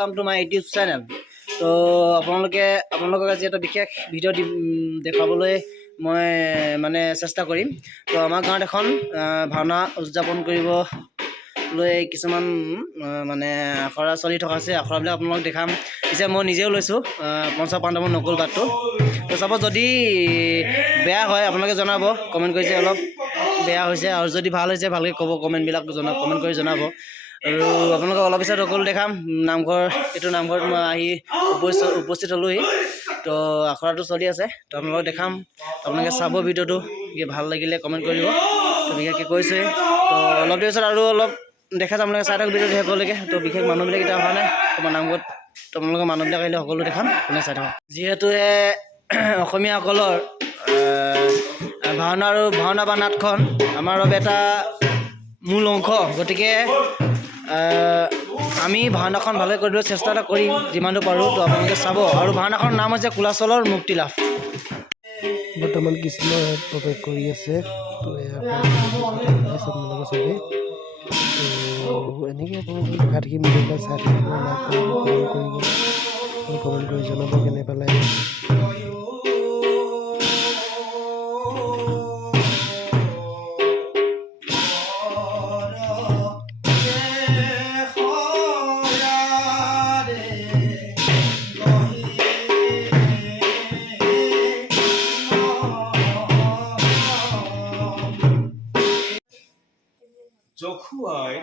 Welcome to my YouTube channel. তো আপোনালোকক আজি এটা বিশেষ ভিডিঅ' দেখাবলৈ মই মানে চেষ্টা কৰিম। তো আমাৰ গাঁৱত এখন ভাওনা উদযাপন কৰিবলৈ কিছুমান মানে আখৰা চলি থকা আছে। আখৰাবিলাক আপোনালোকক দেখাম। পিছে মই নিজেও লৈছোঁ পঞ্চাছ পাণ্ডৱৰ নকল বাটটো। তো চাব, যদি বেয়া হয় আপোনালোকে জনাব, কমেণ্ট কৰিছে অলপ বেয়া হৈছে, আৰু যদি ভাল হৈছে ভালকৈ ক'ব, কমেণ্ট কৰি জনাব। আৰু আপোনালোকক অলপ পিছত সকলো দেখাম। এইটো নামঘৰত মই আহি উপস্থিত হ'লোহি। তো আখৰাটো চলি আছে, তো আপোনালোকক দেখাম। আপোনালোকে চাব ভিডিঅ'টো, ভাল লাগিলে কমেণ্ট কৰিব। তো বিশেষকৈ কৈছোঁৱে, তো অলপ দেৰি পিছত আৰু অলপ দেখা যাম। আপোনালোকে চাই থাকক ভিডিঅ'টো শেষলৈকে। তো বিশেষ মানুহবিলাক এতিয়া অহা নাই তোমাৰ নামঘৰত, তো আপোনালোকৰ মানুহবিলাক আহিলে সকলো দেখাম, আপোনালোকে চাই থাকক। যিহেতু অসমীয়াসকলৰ ভাওনা বা নাটখন আমাৰ বাবে এটা মূল অংশ, গতিকে আমি ভাওনাখন ভালকৈ কৰিবলৈ চেষ্টা এটা কৰিম যিমানটো পাৰোঁ। তো আপোনালোকে চাব। আৰু ভাওনাখনৰ নাম হৈছে কলাচলৰ মুক্তি লাভ। বৰ্তমান কৃষ্ণ প্ৰৱেশ কৰি আছে। তো আপোনালোকে চাগে এনেকৈ আপোনালোকে দেখা দেখি ভিডিঅ'বিলাক চাই থাকিব, লাইক কৰিব, কমেণ্ট কৰি জনাব কেনে পালে। জখুৱাই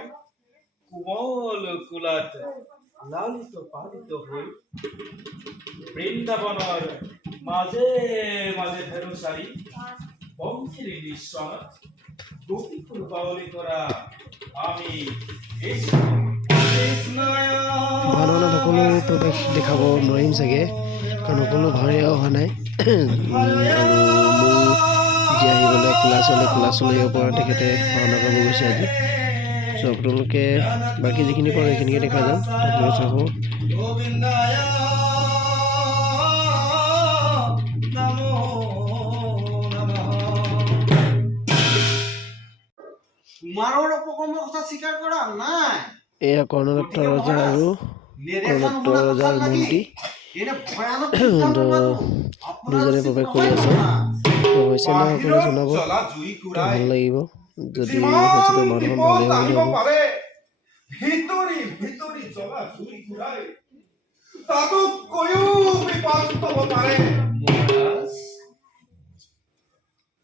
কোমল কোলাত লালিত পালিত হৈ বৃন্দাবনৰ মাজে মাজে ফেৰুচাৰি বংশীৰ নিশ্চনত গোপীকুল বাউলি কৰা আমি ভাওনাত সকলো প্ৰৱেশ দেখাব নোৱাৰিম চাগে, কাৰণ সকলো ভাৱৰীয়া অহা নাই। আৰু মোৰ যি আহিবলৈ কোলাচলৰ পৰা তেখেতে ভাওনা কৰিব গৈছে আজি। চ' আপোনালোকে বাকী যিখিনি পাৰোঁ সেইখিনিকে দেখা যাম, আপোনালোকে চাব। এয়া কৰ্ণদত্ত ৰজা আৰু কৰ্ণদত্ত ৰজাৰ মন্ত্ৰী দুজনে প্ৰৱেশ কৰি আছে। তো হৈছে নে সকলোৱে জনাব, ভাল লাগিব। যদি হৈছে তো মানুহখন ভালেই হ'ব।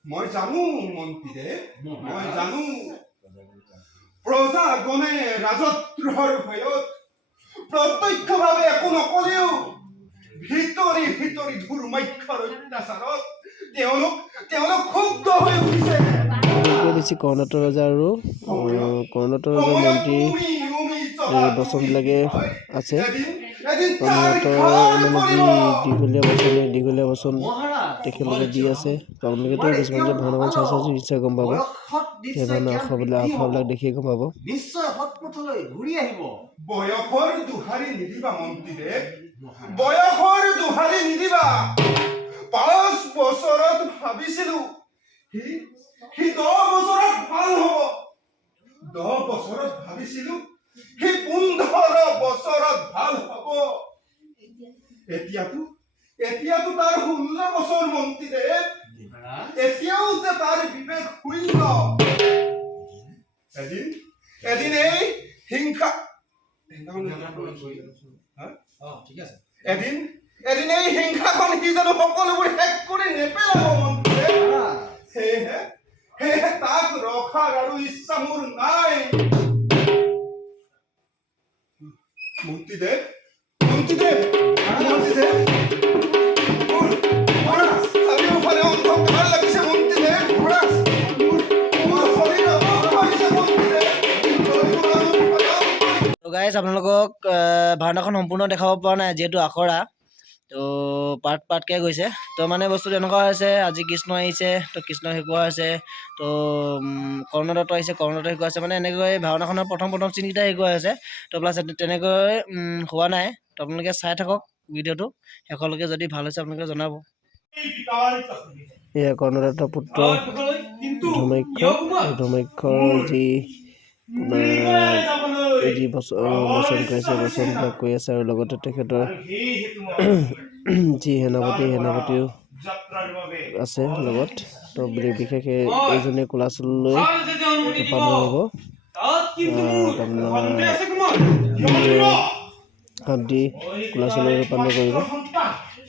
মই জানো মন্ত্ৰীদেৱ, মই জানো প্ৰজাগণে ৰাজদ্ৰোহৰ ভয়ত প্ৰত্যক্ষভাৱে একো নকলেও ভিতৰি দুৰ্মাক্ষৰ অত্যাচাৰত তেওঁলোক ক্ষুব্ধ হৈ উঠিছে। বেছি কৰ্ণদত্ত ৰজা আৰু কৰ্ণদত্ত ৰজাৰ মন্ত্ৰী বচনবিলাকে আছে। কৰ্ণদত্তৰ মানে যি দীঘলীয়া বচন তেখেতলোকে দি আছে। তো আপোনালোকেতো কিছুমান যে ভাওনাখন চাইছে নিশ্চয় গম পাব। সেই ভাওনা আখৰাবিলাক দেখিয়ে গম পাব। বয়সৰ দুহাৰী নিদিবা মন্ত্ৰীদেৱ, বয়সৰ দুহাৰী নিদিবা। 5 বছৰত ভাবিছিলো সি 10 বছৰত ভাল হ'ব, 10 বছৰত ভাবিছিলো সি 15 বছৰত ভাল হ'ব। এতিয়াতো তাৰ 16 বছৰ মন্ত্ৰীদেৱ, এতিয়াও যে তাৰ বিবেক শূন্য। এদিন এই হিংসা এদিন এই হিংসাখন সি জানো সকলোবোৰ শেষ কৰি নেপেলাব মন্ত্ৰীদেৱ। সেয়েহে তাক ৰখাৰ আৰু ইচ্ছা মোৰ নাই। মন্ত্ৰীদেৱ চাৰিওফালে অন্ধকাৰ লাগিছে মন্ত্ৰীদেৱ। তো গাইজ, আপোনালোকক ভাওনাখন সম্পূৰ্ণ দেখাব পৰা নাই যিহেতু আখৰা, তো পাৰ্টকৈ গৈছে। তো মানে বস্তুটো এনেকুৱা হৈছে, আজি কৃষ্ণ আহিছে, তো কৃষ্ণ শিকোৱা হৈছে। তো কৰ্ণদত্ত আহিছে, কৰ্ণদত্ত শিকোৱা হৈছে। মানে এনেকৈ ভাওনাখনৰ প্ৰথম চিনকেইটা শিকোৱা হৈছে। তো প্লাছ তেনেকৈ হোৱা নাই। তো আপোনালোকে চাই থাকক ভিডিঅ'টো শেষলৈকে, যদি ভাল হৈছে আপোনালোকে জনাব। এয়া কৰ্ণদত্তৰ পুত্ৰ ধৰ্মাক্ষৰ যি যি বচন কৰিছে বচনবিলাক কৈ আছে আৰু লগতে তেখেতৰ যি সেনাপতিও আছে লগত তো বিশেষ এইজনে কুলাচললৈ ৰূপান্তৰ হ'ব হাত দি কুলাচললৈ ৰূপান্তৰ কৰিব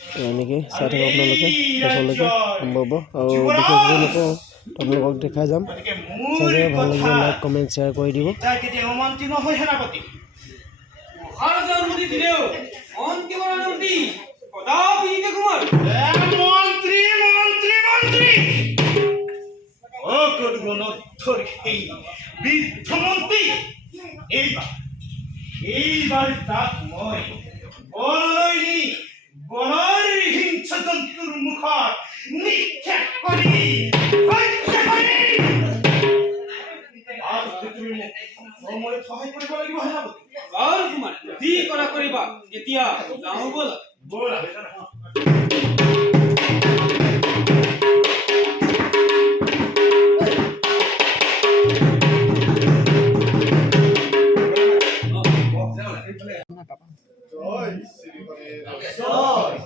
তো এনেকৈ চাই থাকক আপোনালোকে শেষলৈকে সম্ভৱ আৰু বিশেষকৈ নকওঁ আপোনালোকক দেখাই যাম চাই ভাল লাগিলে লাইক কমেণ্ট শ্বেয়াৰ কৰি দিব এইবাৰ তাক মই বললৈনি বনৰ হিংসা জন্তুৰ মুখত নিক্ষেপ কৰি হত্যা কৰি আৰু তুমি মোক সহায় কৰিব লাগিব সেনাপতি আৰু তোমাৰ যি কৰা কৰিবা এতিয়া যাওঁ ব'লা ব'লা জয় শ্রী হরির জয়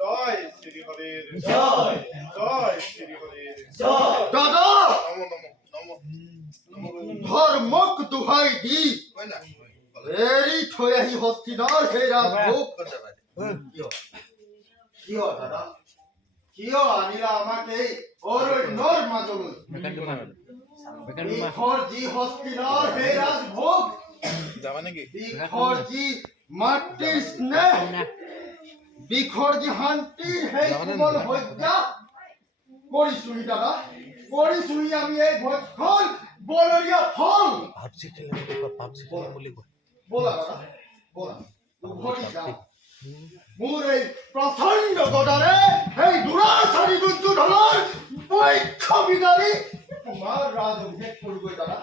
জয় শ্রী হরির জয় জয় শ্রী হরির জয় দাদা নমো নমো নমো ধর্মক দুহাই দি এরি থয়াহি হস্তিনার হেরা ভোগ করতে পারে কিয় দাদা কিয় আনিলা আমাকে ওর নর মাজল বিখর জি হস্তিনার হেরা ভোগ যাবা নাকি বিখর জি মাটির স্নেহ বিখর জি হান্তির হে কোমল হত্যা কৰি শুনি দাদা কৰি শুনি আমি এই ভক্ষণ বলৰীয়া ফল ভাবছি বুলি কয় বলা দাদা বলা উভতি যাও মোৰ এই প্ৰচণ্ড গদাৰে এই দুৰাচাৰী দুৰ্যোধনৰ পক্ষ বিদাৰি তোমাৰ ৰাজ অভিষেক কৰিবই দাদা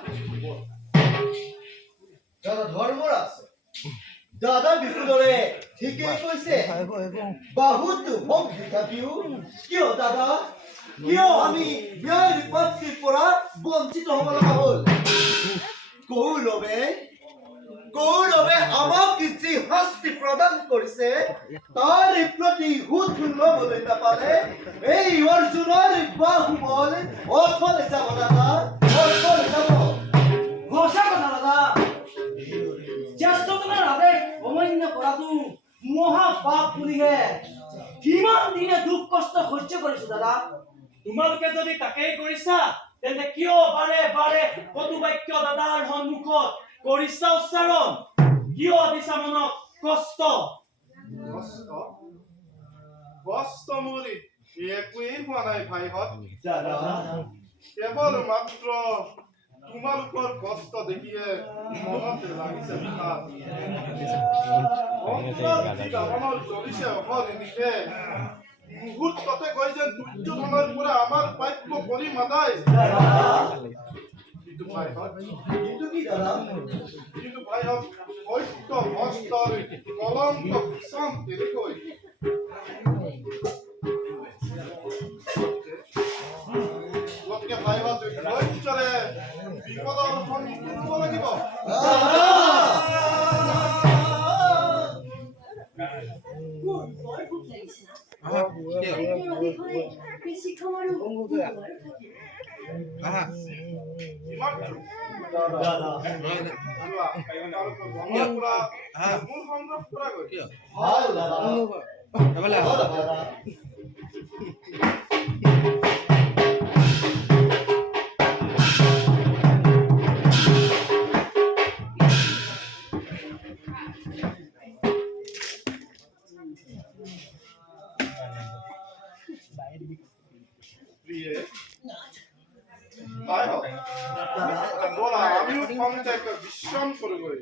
দাদা ধৰ্মৰ আছে দাদা বিপুলৰে ঠিকেই কৈছে বহুত ভোগ দেখাবিও কিয় দাদা কিয় আমি ন্যায় বিপত্তিৰ পৰা বঞ্চিত হ'ব লগা হ'ল কৌৰৱে আমাক যি শাস্তি প্ৰদান কৰিছে তাৰ প্ৰতি সুধ ল'বলৈ নাপালে এই অৰ্জুনৰ বাহুবল অথলে যাব দাদা অথলে যাব সঁচা কথা দাদা জ্যেষ্ঠজনৰ আদেশ অমান্য কৰাটো মহা পাপ বুলিহে কিমান দিনে দুখ কষ্ট সহ্য কৰিছো দাদা তোমালোকে যদি তাকেই কৰিছা তেন্তে কিয় বাৰে বাৰে কটু বাক্য দাদাৰ সন্মুখত কৰিছা উচ্চাৰণ কিয় দিছা মনত কষ্ট কষ্ট মোৰ একোৱেই হোৱা নাই ভাইহঁত কেৱল মাত্ৰ তোমালোকৰ কষ্ট দেখিয়ে মনত লাগিছে বিষাদ চলিছে অসদিশে মুহূৰ্ততে কৈ যেন দুৰ্যোধনৰ পৰা আমাৰ প্ৰাপ্য কৰি মাতাই কিন্তু ভাইহঁত সত্য ভস্তৰ কলংক ভীষণ তেনেকৈ গতিকে ভাইহঁত ধৈৰ্যৰে বিপদৰ সন্মুখীন হ'ব লাগিব আমিও ক্ষমতা একটা বিশ্ৰাম কৰে কৰি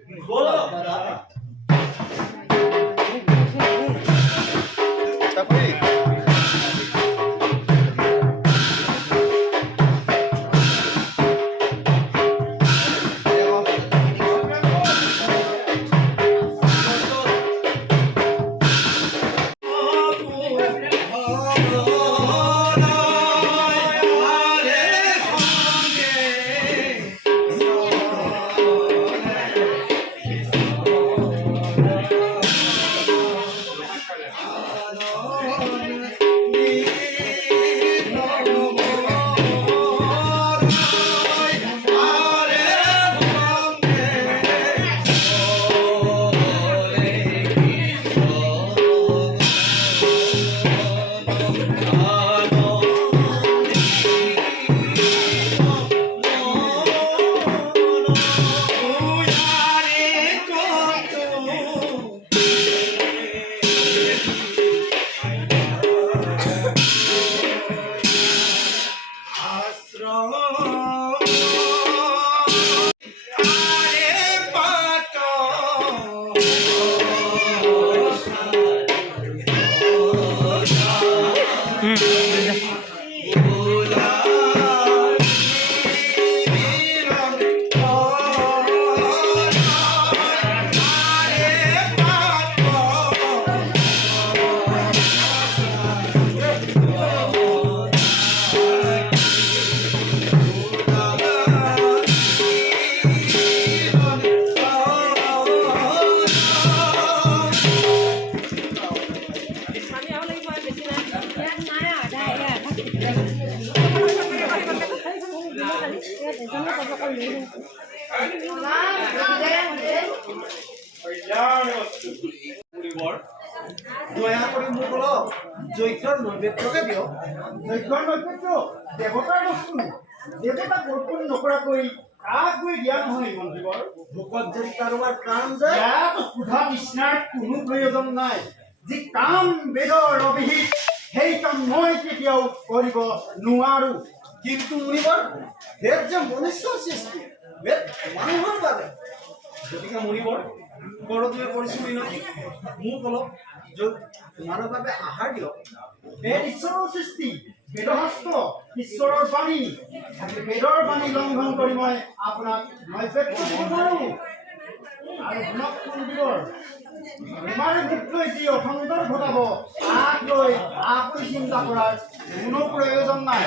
দয়া কৰি মোক অলপ যজ্ঞৰ নৈবেদ্যকে দিয়ক। যজ্ঞৰ নৈবেদ্য দেৱতাৰ বস্তু, দেৱতাক অৰ্পণ নকৰাকৈ কাককৈ দিয়া নহয় মন্ত্ৰীবৰ। ভোকত যদি কাৰোবাৰ প্ৰাণ যায় ইয়াত ক্ষুধা তৃষ্ণাৰ কোনো প্ৰয়োজন নাই। যি কাম বেদৰ অবিহিত সেই কাম মই কেতিয়াও কৰিব নোৱাৰো। কিন্তু মুনিবৰ বেদ যে মনুষ্যৰ সৃষ্টি, বেদ মানুহৰ বাবে। গতিকে মুনিবৰ কৰযোৰে কৰিছো মিনতি, মোক অলপ তোমালোকৰ বাবে আহাৰ দিয়ক। বেদ ঈশ্বৰৰ সৃষ্টি, বেদশাস্ত্ৰ ঈশ্বৰৰ বাণী। বেদৰ বাণী লংঘন কৰি মই আপোনাক নৈবেদ্য দিব নোৱাৰো। আৰু শুনক মন্দিৰৰ তোমাৰে মুখ লৈ যি অসংকৰ ঘটাব তাক লৈ আপুনি চিন্তা কৰাৰ কোনো প্ৰয়োজন নাই।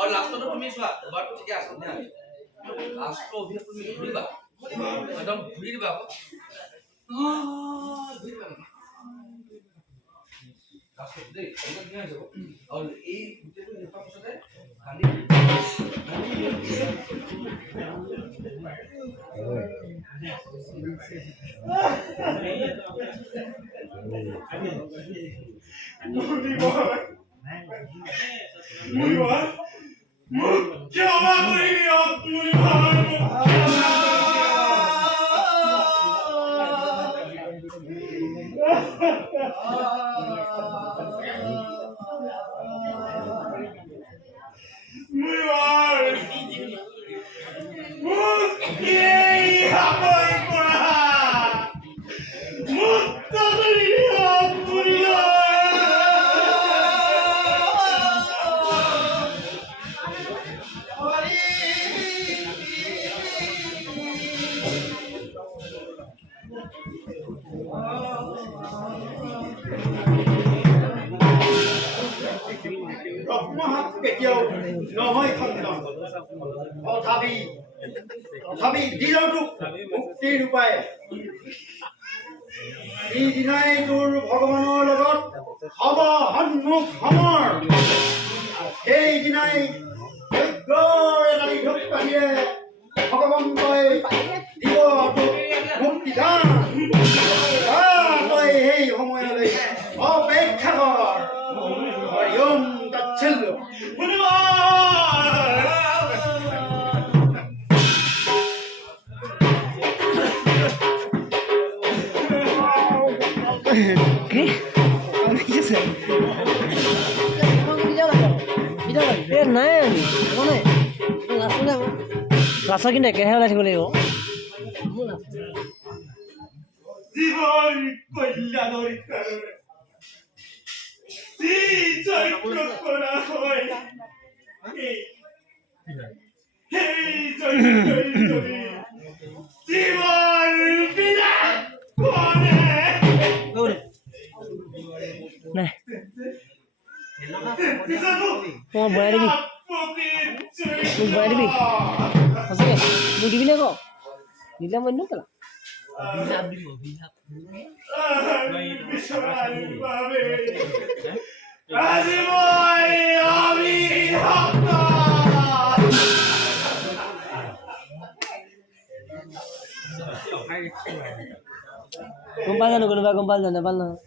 और लास्ट तो तुम्हें सुना बात तो क्या समझ आ लास्ट तो अभी तुम भूल बा एकदम भूल बा लास्ट तो दे एकदम नहीं जाओ और ये मुझे तो ये पता है खाली কেতিয়াও নহয় খণ্ডন। তথাপি দিনতো মুক্তিৰ উপায় এই দিনাই তোৰ ভগৱানৰ লগত হব সন্মুখ সমৰ। সেই দিনাই যজ্ঞৰ এডালি ধূপ কাঠিয়ে ভগৱন্তই দিব তোক মুক্তিদান। তই সেই সময়লৈ অপেক্ষা কৰ। হৰিওম তৎসল্য। কি আছে নাই আমি নাই লাচৰ কিন্তু একেৰাহে ওলাই থাকিব লাগিব। জীবন কল্যাণৰ কাৰণে যি যজ্ঞ কৰা হয় সেই যজ্ঞই যদি জীৱন বিনাশ কৰে নাই মই বৰাই দিবি, মোক বৰাই দিবি সঁচাকৈ মোক দিবি নে আকৌ নিদিলে মই নিদিওঁ কেলা। গম পাই জানো কোনোবা গম পাই জানো নাপাল নহয়।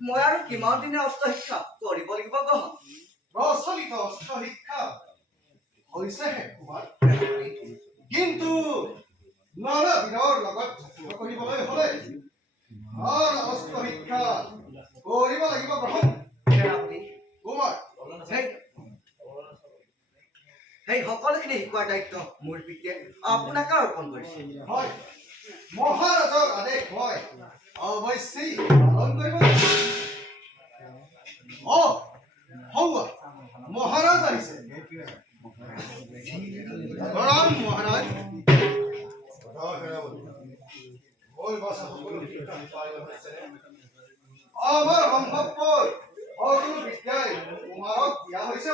মই আৰু কিমান দিনে অস্ত্ৰ শিক্ষা কৰিব লাগিব গ্ৰহণ প্ৰচলিত অস্ত্ৰ শিক্ষা হৈছেহে কুমাৰ কিন্তু নৰবীৰৰ লগত যুদ্ধ কৰিবলৈ হলে অস্ত্ৰ শিক্ষা কৰিব লাগিব গ্ৰহণ কুমাৰ সেই সকলোখিনি শিকোৱাৰ দায়িত্ব মোৰ পিতৃয়ে আপোনাকে অৰ্পণ কৰিছে হয় মহাৰাজৰ আদেশ হয় অৱশ্যেই পালন কৰিব হৌৱা মহাৰাজ আহিছে প্ৰণাম মহাৰাজ আমাৰ সম্ভৱপৰ সকলো বিদ্যাই কুমাৰক দিয়া হৈছে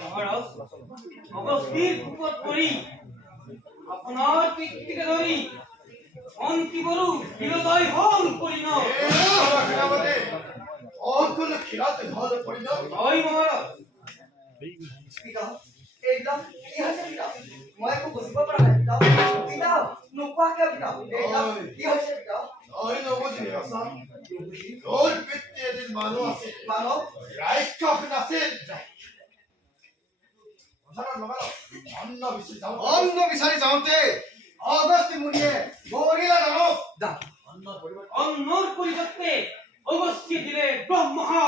মহাৰাজ আপোনাৰ পিতৃকে ধৰি অন্তি কৰো বিৰতই হল পৰিণত হয় মহাৰাজ এইবিলাক কি হৈছে পিতা মই একো বুজিব পৰা নাই পিতা নোকোৱাকে পিতা এইবিলাক কি হৈছে পিতা মানৱ অন্ন বিচাৰি যাওঁতে অগস্তি মুনিয়ে গৰিলা দানৱ অন্নৰ পৰিৱৰ্তে অৱস্থি দিলে ব্ৰহ্মা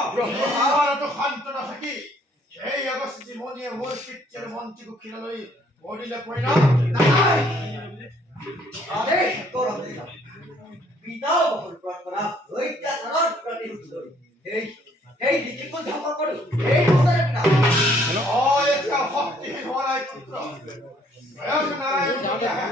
শান্ত নাথাকি সেই অগস্তি মুনিয়ে মোৰ পিতৃৰ মন্ত্ৰীকো খিলালৈ গৰিলে পৰিণাম পিতা বহুল প্ৰাৰ্থনা অত্যাচাৰৰ প্ৰতিৰোধ কৰি এই নীতিকো ধ্বংস কৰো এই পিতা শক্তিহীন হোৱা নাই পুত্ৰ স্বয়ং নাৰায়ণ যদি আহে